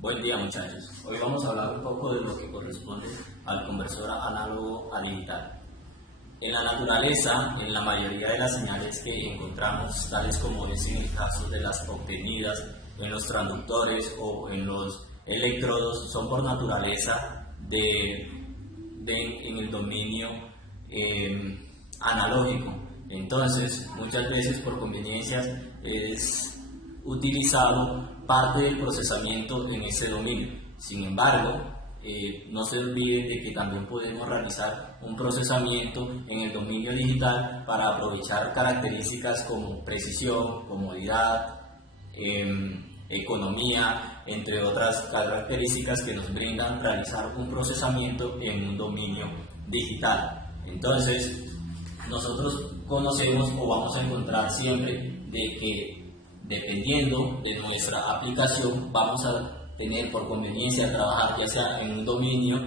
Buen día muchachos, hoy vamos a hablar un poco de lo que corresponde al conversor análogo a digital. En la naturaleza, en la mayoría de las señales que encontramos, tales como es en el caso de las obtenidas en los transductores o en los electrodos, son por naturaleza en el dominio analógico. Entonces, muchas veces por conveniencias es utilizado parte del procesamiento en ese dominio. Sin embargo, no se olviden de que también podemos realizar un procesamiento en el dominio digital para aprovechar características como precisión, comodidad, economía, entre otras características que nos brindan realizar un procesamiento en un dominio digital. Entonces, nosotros conocemos o vamos a encontrar siempre de que dependiendo de nuestra aplicación vamos a tener por conveniencia trabajar ya sea en un dominio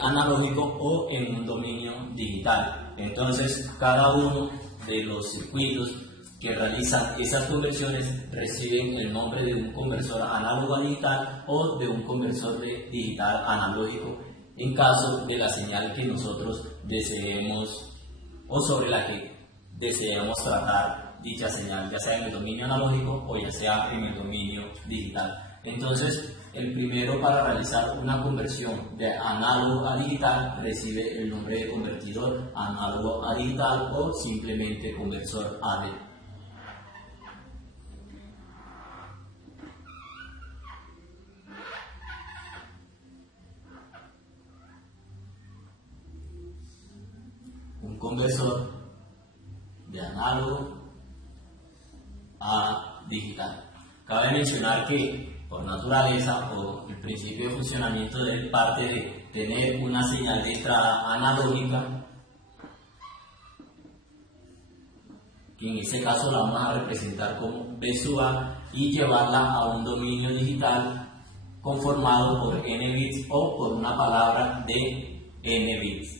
analógico o en un dominio digital. Entonces, cada uno de los circuitos que realizan esas conversiones reciben el nombre de un conversor análogo a digital o de un conversor de digital analógico en caso de la señal que nosotros deseemos o sobre la que deseamos tratar dicha señal, ya sea en el dominio analógico o ya sea en el dominio digital. Entonces, el primero para realizar una conversión de análogo a digital recibe el nombre de convertidor análogo a digital o simplemente conversor AD. Un conversor de análogo a digital. Cabe mencionar que por naturaleza o el principio de funcionamiento de parte de tener una señal de entrada analógica, que en este caso la vamos a representar como B sub A y llevarla a un dominio digital conformado por n bits o por una palabra de n bits.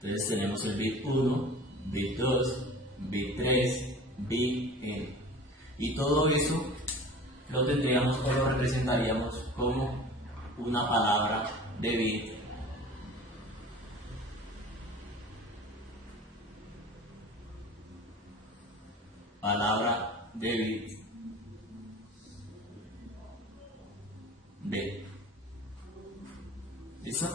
Entonces tenemos el bit 1, bit 2, bit 3, bit n. Y todo eso lo tendríamos o lo representaríamos como una palabra de bit B. ¿Listo?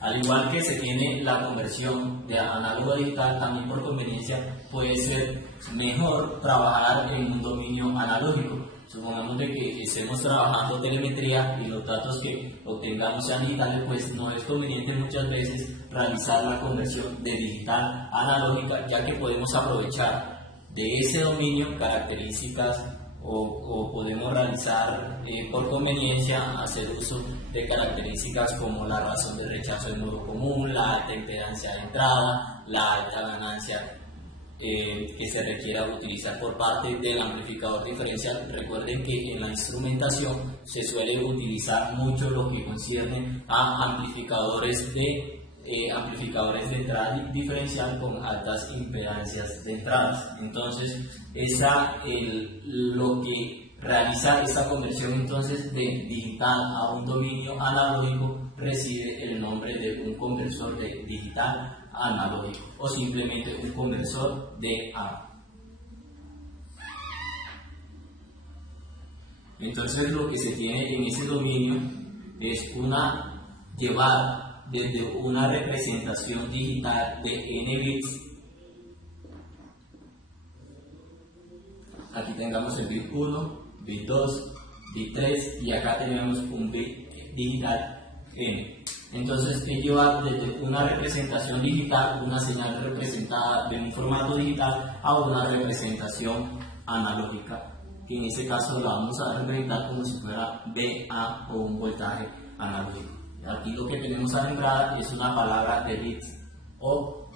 Al igual que se tiene la conversión de análogo a digital, también por conveniencia puede ser mejor trabajar en un dominio analógico. Supongamos de que estemos trabajando telemetría y los datos que obtengamos sean digitales, pues no es conveniente muchas veces realizar la conversión de digital a analógica, ya que podemos aprovechar de ese dominio características o podemos realizar por conveniencia hacer uso de características como la razón de rechazo del modo común, la alta impedancia de entrada, la alta ganancia que se requiera utilizar por parte del amplificador diferencial. Recuerden que en la instrumentación se suele utilizar mucho lo que concierne a amplificadores de entrada diferencial con altas impedancias de entradas. Entonces, lo que realiza esta conversión entonces de digital a un dominio analógico recibe el nombre de un conversor de digital analógico o simplemente un conversor DA. Entonces, lo que se tiene en ese dominio es llevar desde una representación digital de n bits. Aquí tengamos el bit 1, bit 2, bit 3 y acá tenemos un bit digital n. Entonces, es llevar desde una representación digital, una señal representada de un formato digital, a una representación analógica, que en este caso la vamos a representar como si fuera VA o un voltaje analógico. Aquí lo que tenemos a la entrada es una palabra de bits o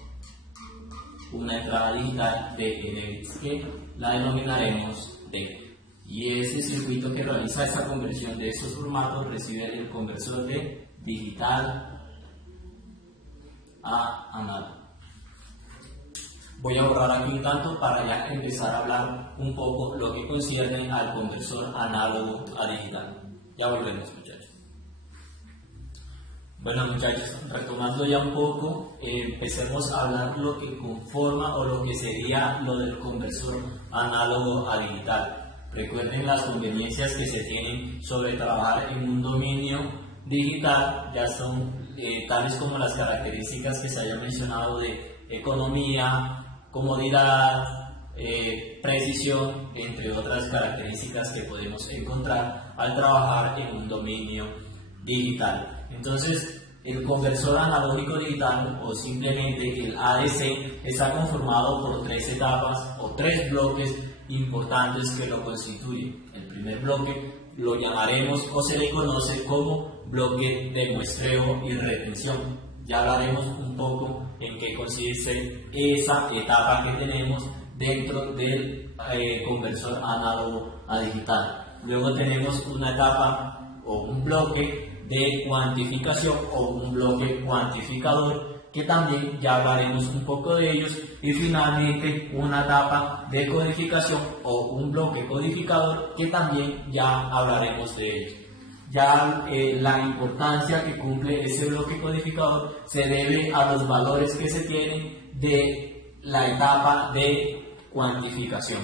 una entrada digital de n bits que la denominaremos D. Y ese circuito que realiza esta conversión de esos formatos recibe el conversor de digital a análogo. Voy a borrar aquí un tanto para ya empezar a hablar un poco lo que concierne al conversor análogo a digital. Ya volvemos, muchachos. Bueno, muchachos, retomando ya un poco, empecemos a hablar lo que conforma o lo que sería lo del conversor análogo a digital. Recuerden las conveniencias que se tienen sobre trabajar en un dominio digital, ya son tales como las características que se hayan mencionado de economía, comodidad, precisión, entre otras características que podemos encontrar al trabajar en un dominio digital. Entonces, el conversor analógico digital o simplemente el ADC está conformado por tres etapas o tres bloques importantes que lo constituyen. El primer bloque lo llamaremos o se le conoce como bloque de muestreo y retención. Ya hablaremos un poco en qué consiste esa etapa que tenemos dentro del conversor análogo a digital. Luego tenemos una etapa o un bloque de cuantificación o un bloque cuantificador, que también ya hablaremos un poco de ellos, y finalmente una etapa de codificación o un bloque codificador, que también ya hablaremos de ellos. Ya la importancia que cumple ese bloque codificador se debe a los valores que se tienen de la etapa de cuantificación.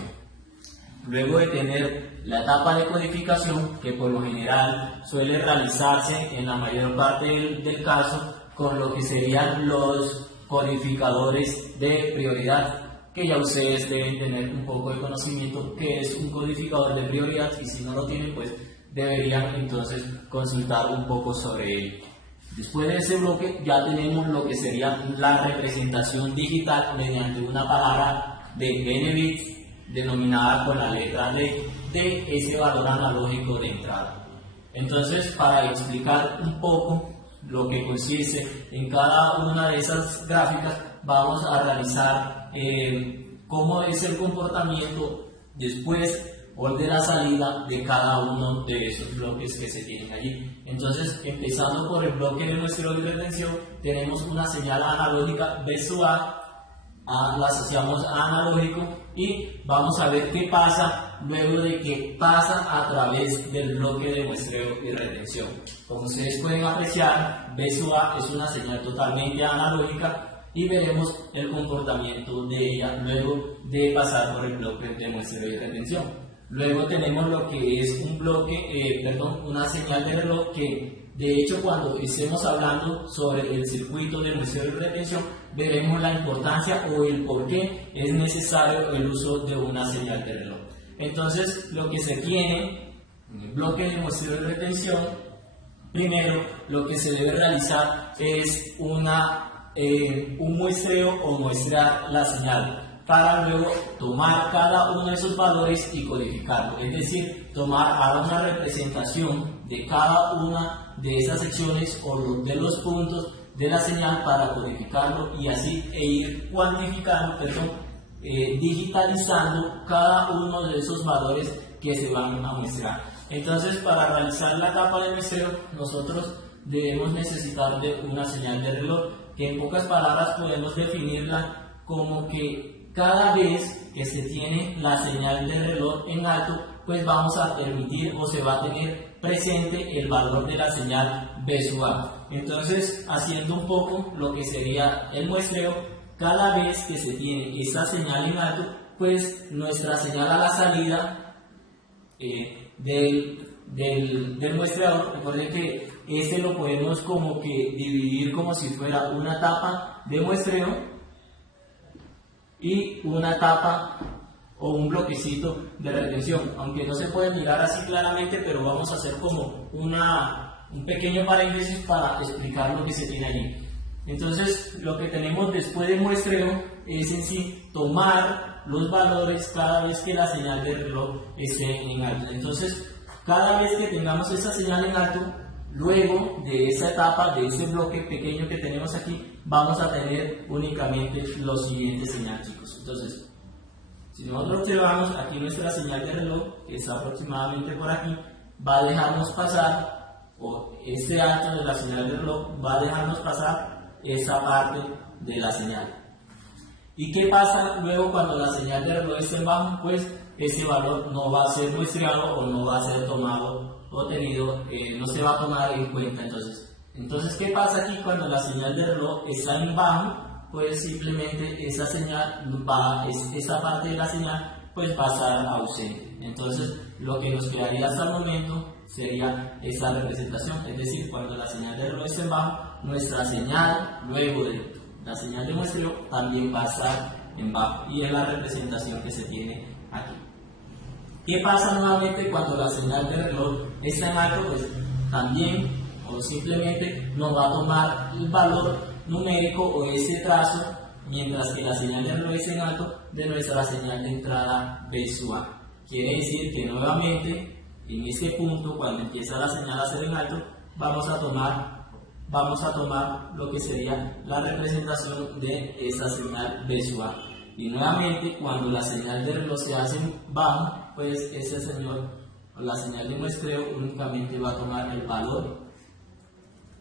Luego de tener la etapa de codificación, que por lo general suele realizarse en la mayor parte del caso con lo que serían los codificadores de prioridad, que ya ustedes deben tener un poco de conocimiento que es un codificador de prioridad, y si no lo tienen, pues deberían entonces consultar un poco sobre ello. Después de ese bloque ya tenemos lo que sería la representación digital mediante una palabra de n bits denominada con la letra D de ese valor analógico de entrada. Entonces, para explicar un poco lo que consiste en cada una de esas gráficas, vamos a realizar cómo es el comportamiento después o de la salida de cada uno de esos bloques que se tienen allí. Entonces, empezando por el bloque de muestreo y retención, tenemos una señal analógica B sub A, la asociamos a analógico, y vamos a ver qué pasa luego de que pasa a través del bloque de muestreo y retención. Como ustedes pueden apreciar, B sub A es una señal totalmente analógica, y veremos el comportamiento de ella luego de pasar por el bloque de muestreo y retención. Luego tenemos lo que es un bloque, una señal de reloj, que de hecho cuando estemos hablando sobre el circuito de muestreo y retención veremos la importancia o el por qué es necesario el uso de una señal de reloj. Entonces, lo que se tiene en el bloque de muestreo y retención, primero lo que se debe realizar es un muestreo o muestrear la señal, para luego tomar cada uno de esos valores y codificarlo, es decir, tomar una representación de cada una de esas secciones o de los puntos de la señal para codificarlo y así ir cuantificando, digitalizando cada uno de esos valores que se van a muestrar. Entonces, para realizar la etapa de muestreo, nosotros debemos necesitar de una señal de reloj, que en pocas palabras podemos definirla como que cada vez que se tiene la señal de reloj en alto, pues vamos a permitir o se va a tener presente el valor de la señal B sub A. Entonces, haciendo un poco lo que sería el muestreo, cada vez que se tiene esa señal en alto, pues nuestra señal a la salida del muestreador, recuerden que este lo podemos como que dividir como si fuera una etapa de muestreo y una etapa o un bloquecito de retención, aunque no se puede mirar así claramente, pero vamos a hacer como un pequeño paréntesis para explicar lo que se tiene allí. Entonces, lo que tenemos después de muestreo es en sí tomar los valores cada vez que la señal de reloj esté en alto. Entonces, cada vez que tengamos esa señal en alto, luego de esa etapa, de ese bloque pequeño que tenemos aquí, vamos a tener únicamente los siguientes señales, chicos. Entonces, si nosotros observamos aquí nuestra señal de reloj, que está aproximadamente por aquí, va a dejarnos pasar, o este alto de la señal de reloj va a dejarnos pasar esa parte de la señal. ¿Y qué pasa luego cuando la señal de reloj esté en bajo? Pues ese valor no va a ser muestreado o no va a ser tomado o tenido, no se va a tomar en cuenta. Entonces, ¿qué pasa aquí cuando la señal de reloj está en bajo? Pues simplemente esa señal esa parte de la señal pues va a estar ausente. Entonces, lo que nos quedaría hasta el momento sería esa representación, es decir, cuando la señal de reloj esté en bajo, nuestra señal luego de la señal de muestreo también va a estar en bajo, y es la representación que se tiene aquí. ¿Qué pasa nuevamente cuando la señal de reloj está en alto? Pues también o simplemente nos va a tomar el valor numérico o ese trazo, mientras que la señal de reloj está en alto, de nuestra señal de entrada visual. Quiere decir que nuevamente en este punto, cuando empieza la señal a ser en alto, vamos a tomar lo que sería la representación de esa señal visual. Y nuevamente, cuando la señal de reloj se hace en bajo, pues ese señor, o la señal de muestreo, únicamente va a tomar el valor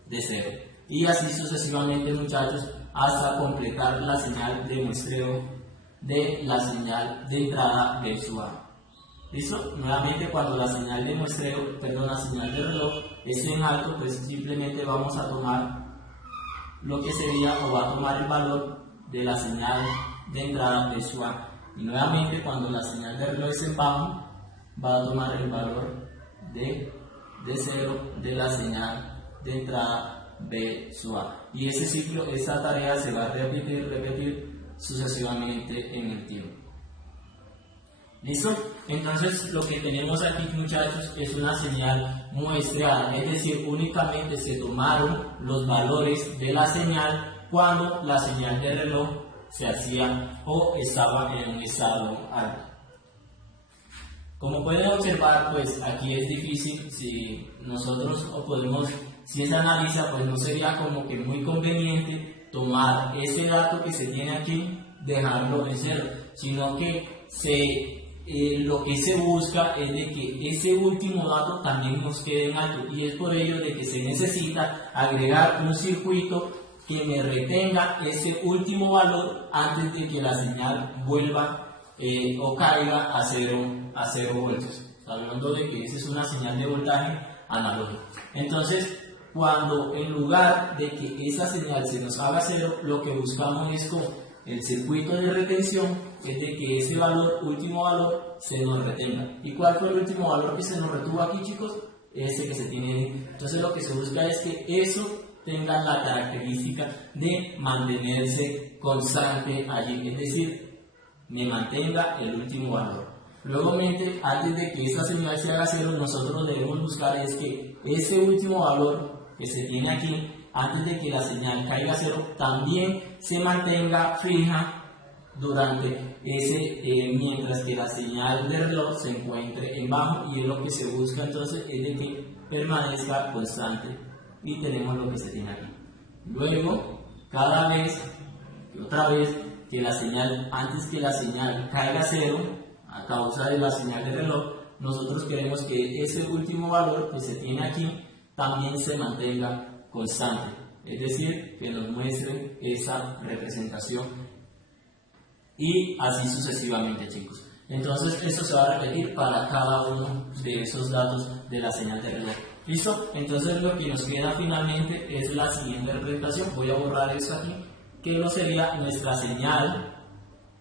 de 0. Y así sucesivamente, muchachos, hasta completar la señal de muestreo de la señal de entrada visual. ¿Listo? Nuevamente, cuando la señal de muestreo, la señal de reloj esté en alto, pues simplemente vamos a tomar lo que sería, o va a tomar el valor de la señal de entrada visual. Y nuevamente, cuando la señal de reloj esté en bajo, va a tomar el valor de 0 de la señal de entrada visual. Y ese ciclo, esa tarea se va a repetir sucesivamente en el tiempo. ¿Listo? Entonces, lo que tenemos aquí, muchachos, es una señal muestreada, es decir, únicamente se tomaron los valores de la señal cuando la señal de reloj se hacía o estaba en un estado alto. Como pueden observar, pues aquí es difícil, si nosotros si se analiza, pues no sería como que muy conveniente tomar ese dato que se tiene aquí, dejarlo en 0, sino que lo que se busca es de que ese último dato también nos quede en alto, y es por ello de que se necesita agregar un circuito que me retenga ese último valor antes de que la señal vuelva o caiga a 0 voltios, hablando de que esa es una señal de voltaje analógico. Entonces, cuando en lugar de que esa señal se nos haga 0, lo que buscamos es como el circuito de retención, es de que ese último valor se nos retenga. ¿Y cuál fue el último valor que se nos retuvo aquí, chicos? Ese que se tiene ahí. Entonces, lo que se busca es que eso tenga la característica de mantenerse constante allí, es decir, me mantenga el último valor. Luego, antes de que esta señal se haga 0, nosotros debemos buscar es que ese último valor que se tiene aquí, antes de que la señal caiga a 0, también se mantenga fija durante mientras que la señal de reloj se encuentre en bajo, y es lo que se busca entonces, es de que permanezca constante, y tenemos lo que se tiene aquí. Luego, cada vez, otra vez, que la señal, antes que la señal caiga a 0, a causa de la señal de reloj, nosotros queremos que ese último valor que se tiene aquí también se mantenga constante, es decir, que nos muestre esa representación, y así sucesivamente, chicos. Entonces, eso se va a repetir para cada uno de esos datos de la señal de reloj. ¿Listo? Entonces, lo que nos queda finalmente es la siguiente representación. Voy a borrar esto aquí, que no sería nuestra señal.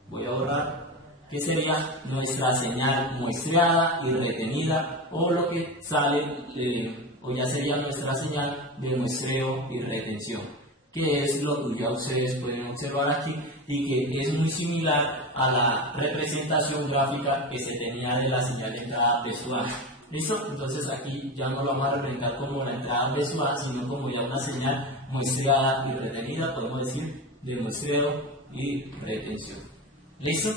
Voy a borrar que sería nuestra señal muestreada y retenida, o lo que sale o ya sería nuestra señal de muestreo y retención, que es lo que ya ustedes pueden observar aquí, y que es muy similar a la representación gráfica que se tenía de la señal de entrada visual. ¿Listo? Entonces, aquí ya no lo vamos a representar como la entrada visual, sino como ya una señal muestreada y retenida, podemos decir de muestreo y retención. ¿Listo?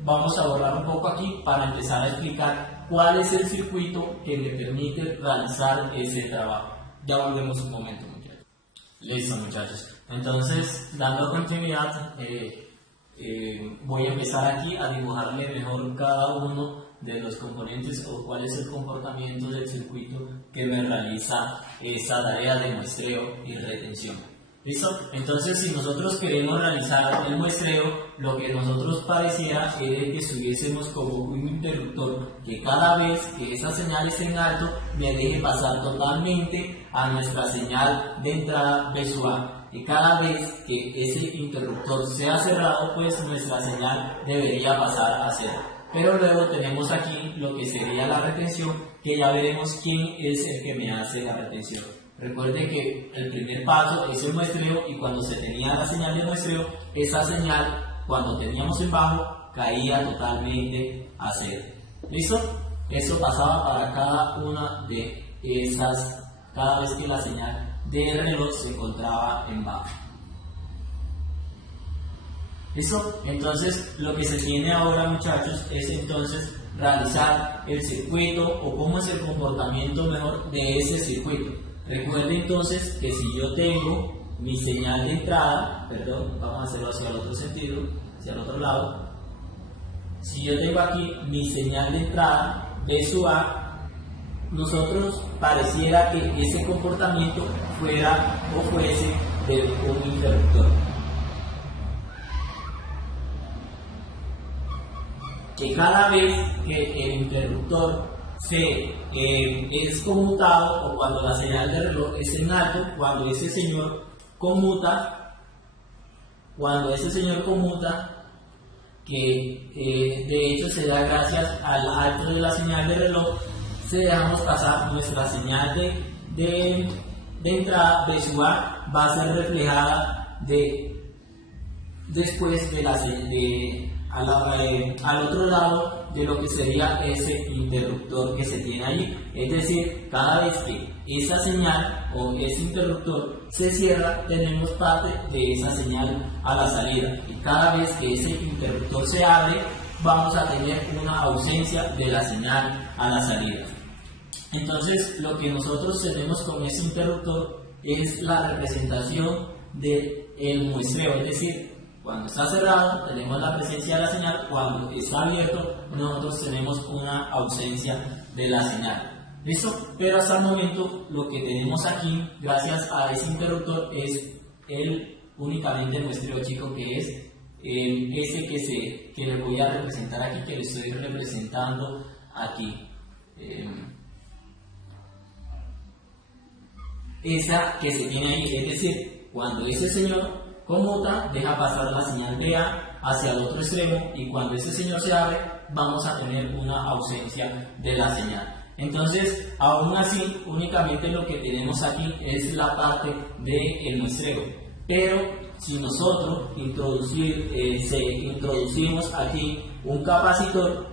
Vamos a borrar un poco aquí para empezar a explicar cuál es el circuito que me permite realizar ese trabajo. Ya volvemos un momento, muchachos. Listo, muchachos. Entonces, dando continuidad, voy a empezar aquí a dibujarle mejor cada uno de los componentes, o cuál es el comportamiento del circuito que me realiza esa tarea de muestreo y retención. ¿Listo? Entonces, si nosotros queremos realizar el muestreo, lo que nosotros pareciera es que estuviésemos como un interruptor que cada vez que esa señal esté en alto, me deje pasar totalmente a nuestra señal de entrada visual. Y cada vez que ese interruptor sea cerrado, pues nuestra señal debería pasar a cero. Pero luego tenemos aquí lo que sería la retención, que ya veremos quién es el que me hace la retención. Recuerden que el primer paso es el muestreo, y cuando se tenía la señal de muestreo, esa señal, cuando teníamos en bajo, caía totalmente a cero. ¿Listo? Eso pasaba para cada una de esas, cada vez que la señal del reloj se encontraba en bajo. ¿Listo? Entonces, lo que se tiene ahora, muchachos, es entonces realizar el circuito, o cómo es el comportamiento mejor de ese circuito. Recuerden entonces que si yo tengo mi señal de entrada, vamos a hacerlo hacia el otro sentido, hacia el otro lado. Si yo tengo aquí mi señal de entrada, B sub A, nosotros pareciera que ese comportamiento fuera o fuese de un interruptor. Que cada vez que el interruptor es conmutado, o cuando la señal de reloj es en alto, cuando ese señor conmuta, que de hecho se da gracias al alto de la señal de reloj, se dejamos pasar nuestra señal de entrada B sub A, va a ser reflejada después de al otro lado de lo que sería ese interruptor que se tiene allí. Es decir, cada vez que esa señal o ese interruptor se cierra, tenemos parte de esa señal a la salida, y cada vez que ese interruptor se abre, vamos a tener una ausencia de la señal a la salida. Entonces, lo que nosotros tenemos con ese interruptor es la representación del muestreo, es decir, cuando está cerrado tenemos la presencia de la señal, cuando está abierto nosotros tenemos una ausencia de la señal. ¿Listo? Pero hasta el momento lo que tenemos aquí, gracias a ese interruptor, es únicamente el muestreo chico, que es ese que le voy a representar aquí, que le estoy representando aquí. Esa que se tiene ahí, es decir, cuando ese señor conmuta, deja pasar la señal BA hacia el otro extremo, y cuando ese señor se abre, vamos a tener una ausencia de la señal. Entonces, aún así, únicamente lo que tenemos aquí es la parte del muestreo. Pero si nosotros introducimos aquí un capacitor,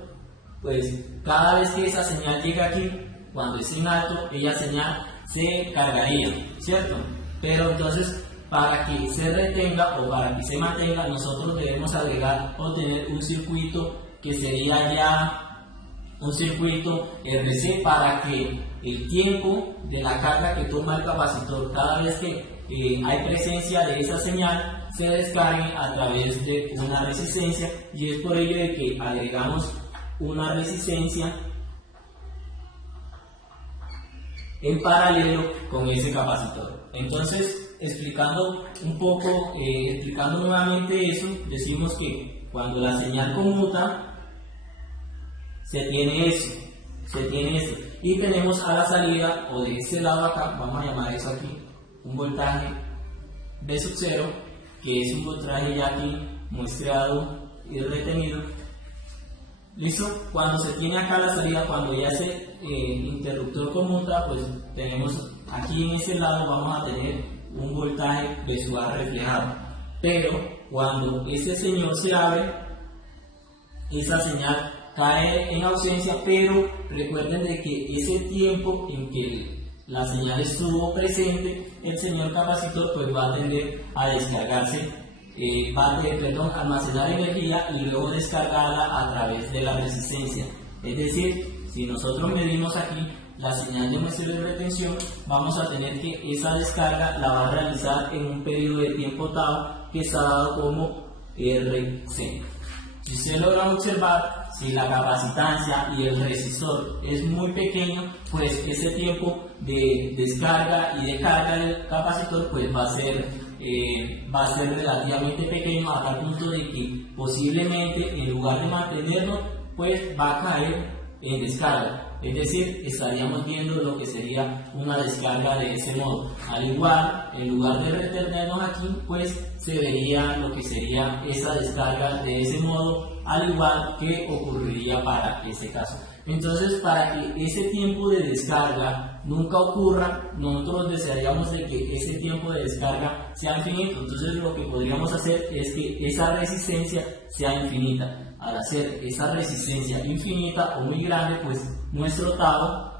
pues cada vez que esa señal llega aquí, cuando es en alto, ella señal se cargaría, ¿cierto? Pero entonces, para que se retenga o para que se mantenga, nosotros debemos agregar o tener un circuito que sería ya un circuito RC, para que el tiempo de la carga que toma el capacitor cada vez que hay presencia de esa señal se descargue a través de una resistencia, y es por ello de que agregamos una resistencia en paralelo con ese capacitor. Entonces, explicando nuevamente eso, decimos que cuando la señal conmuta, se tiene eso, y tenemos a la salida, o de ese lado acá, vamos a llamar eso aquí, un voltaje B sub 0, que es un voltaje ya aquí muestreado y retenido. ¿Listo? Cuando se tiene acá la salida, cuando ya ese interruptor conmuta, pues tenemos aquí en ese lado, vamos a tener un voltaje B sub A reflejado. Pero cuando ese señor se abre, esa señal cae en ausencia, pero recuerden de que ese tiempo en que la señal estuvo presente, el señor capacitor pues va a tender a descargarse, almacenar energía y luego descargarla a través de la resistencia. Es decir, si nosotros medimos aquí la señal de muestreo de retención, vamos a tener que esa descarga la va a realizar en un periodo de tiempo tau que está dado como RC. Si ustedes logran observar, si la capacitancia y el resistor es muy pequeño, pues ese tiempo de descarga y de carga del capacitor pues va a ser va a ser relativamente pequeño, a tal punto de que posiblemente en lugar de mantenerlo, pues va a caer en descarga. Es decir, estaríamos viendo lo que sería una descarga de ese modo. Al igual, en lugar de retenernos aquí, pues se vería lo que sería esa descarga de ese modo, al igual que ocurriría para ese caso. Entonces, para que ese tiempo de descarga nunca ocurra, nosotros desearíamos de que ese tiempo de descarga sea infinito. Entonces, lo que podríamos hacer es que esa resistencia sea infinita. Al hacer esa resistencia infinita o muy grande, pues nuestro tau,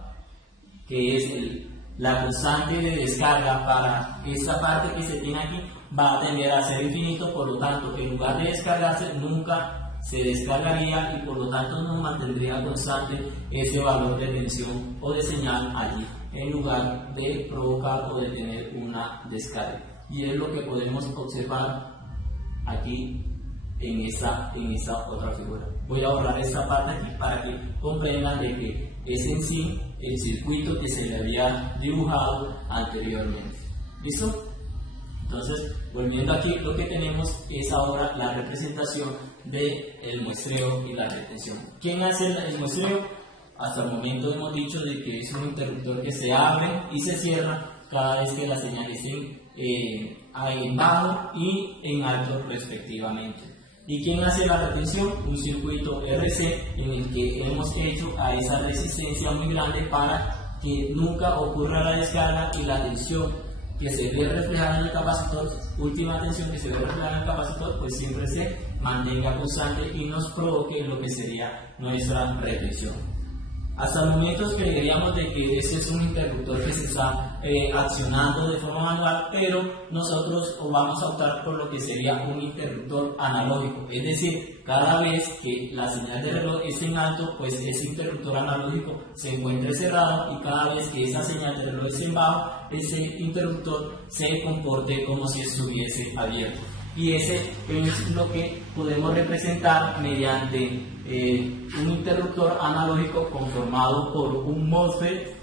que es la constante de descarga para esta parte que se tiene aquí, va a tender a ser infinito. Por lo tanto, en lugar de descargarse, nunca se descargaría y por lo tanto nos mantendría constante ese valor de tensión o de señal allí, en lugar de provocar o de tener una descarga. Y es lo que podemos observar aquí en esta otra figura. Voy a borrar esta parte aquí para que comprendan de que es en sí el circuito que se le había dibujado anteriormente. ¿Listo? Entonces, volviendo aquí, lo que tenemos es ahora la representación del muestreo y la retención. ¿Quién hace el muestreo? Hasta el momento hemos dicho de que es un interruptor que se abre y se cierra cada vez que las señales estén en bajo y en alto respectivamente. ¿Y quién hace la retención? Un circuito RC en el que hemos hecho a esa resistencia muy grande para que nunca ocurra la descarga y la tensión que se ve reflejada en el capacitor, última tensión que se ve reflejada en el capacitor, pues siempre se mantenga constante y nos provoque lo que sería nuestra retención. Hasta el momento creeríamos de que ese es un interruptor que se está accionando de forma manual, pero nosotros vamos a optar por lo que sería un interruptor analógico. Es decir, cada vez que la señal de reloj esté en alto, pues ese interruptor analógico se encuentre cerrado, y cada vez que esa señal de reloj esté en bajo, ese interruptor se comporte como si estuviese abierto. Y ese es lo que podemos representar mediante un interruptor analógico conformado por un MOSFET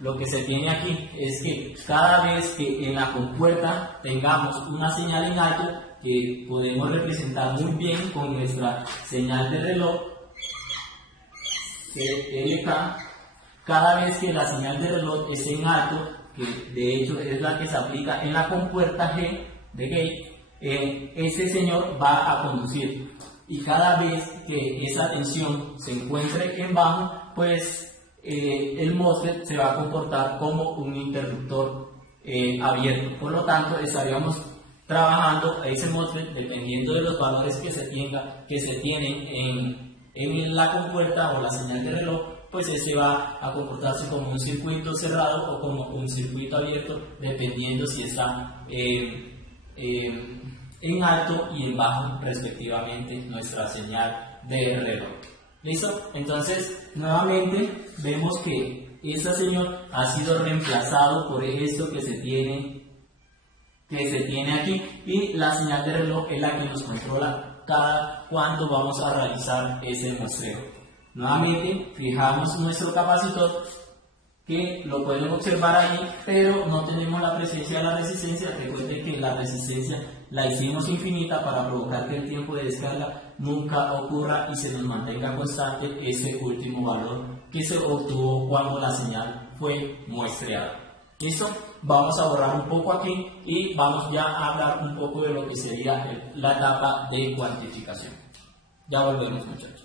Lo que se tiene aquí es que cada vez que en la compuerta tengamos una señal en alto, que podemos representar muy bien con nuestra señal de reloj LK, cada vez que la señal de reloj esté en alto, que de hecho es la que se aplica en la compuerta G de gate, ese señor va a conducir. Y cada vez que esa tensión se encuentre en bajo, pues el MOSFET se va a comportar como un interruptor abierto. Por lo tanto, estaríamos trabajando ese MOSFET dependiendo de los valores que se tienen en la compuerta o la señal de reloj, pues ese va a comportarse como un circuito cerrado o como un circuito abierto, dependiendo si está en alto y en bajo respectivamente nuestra señal de reloj. ¿Listo? Entonces, nuevamente vemos que esta señal ha sido reemplazado por esto que se tiene aquí, y la señal de reloj es la que nos controla cuando vamos a realizar ese muestreo. Nuevamente fijamos nuestro capacitor, que lo pueden observar ahí, pero no tenemos la presencia de la resistencia. Recuerden que la resistencia la hicimos infinita para provocar que el tiempo de descarga nunca ocurra y se nos mantenga constante ese último valor que se obtuvo cuando la señal fue muestreada. ¿Listo? Vamos a borrar un poco aquí y vamos ya a hablar un poco de lo que sería la etapa de cuantificación. Ya volvemos, muchachos.